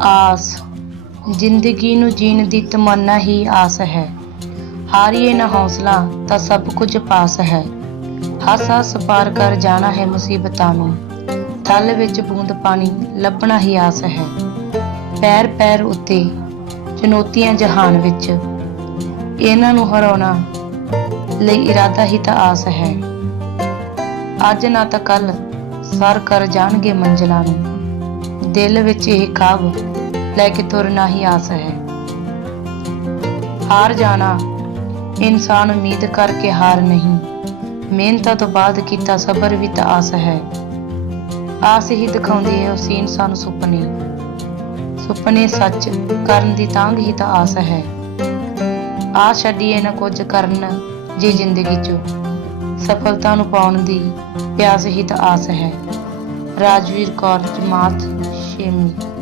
ਆਸ। ਜ਼ਿੰਦਗੀ ਨੂੰ ਜੀਣ ਦੀ ਤਮੰਨਾ ਹੀ ਆਸ ਹੈ। ਹਾਰੀਏ ਨਾ ਹੌਸਲਾ ਤਾਂ ਸਭ ਕੁਝ ਪਾਸ ਹੈ। ਹੱਸ ਹੱਸ ਪਾਰ ਕਰ ਜਾਣਾ ਹੈ ਮੁਸੀਬਤਾਂ ਨੂੰ। ਥਲ ਵਿੱਚ ਬੂੰਦ ਪਾਣੀ ਲੱਭਣਾ ਹੀ ਆਸ ਹੈ। ਪੈਰ ਪੈਰ ਉੱਤੇ ਚੁਣੌਤੀਆਂ ਜਹਾਨ ਵਿੱਚ ਇਹਨਾਂ ਨੂੰ ਹਰਾਉਣਾ ਲਈ ਇਰਾਦਾ ਹੀ ਤਾਂ ਆਸ ਹੈ। ਅੱਜ ਨਾ ਤਾਂ ਕੱਲ ਸਰ ਕਰ ਜਾਣਗੇ ਮੰਜ਼ਲਾਂ ਨੂੰ। ਦਿਲ ਵਿੱਚ ਇਹ ਖਾਬ ਲੈ ਕੇ ਤੁਰਨਾ ਹੀ ਆਸ ਹੈ। ਹਾਰ ਜਾਣਾ, ਇਨਸਾਨ ਉਮੀਦ ਕਰਕੇ ਹਾਰ ਨਹੀਂ। ਮਿਹਨਤਾਂ ਤੋਂ ਬਾਅਦ ਕੀਤਾ ਸਬਰ ਵੀ ਤਾਂ ਆਸ ਹੈ। ਆਸ ਹੀ ਦਿਖਾਉਂਦੀ ਹੈ ਉਸ ਇਨਸਾਨ ਨੂੰ ਸੁਪਨੇ। ਸੁਪਨੇ ਸੱਚ ਕਰਨ ਦੀ ਤਾਂਘ ਹੀ ਤਾਂ ਆਸ ਹੈ। ਆਸ ਛੱਡੀਏ ਨਾ ਕੁਝ ਕਰਨ ਜੇ ਜ਼ਿੰਦਗੀ 'ਚ। ਸਫਲਤਾ ਨੂੰ ਪਾਉਣ ਦੀ ਪਿਆਸ ਹੀ ਤਾਂ ਆਸ ਹੈ। राजवीर कौर की मात शेमी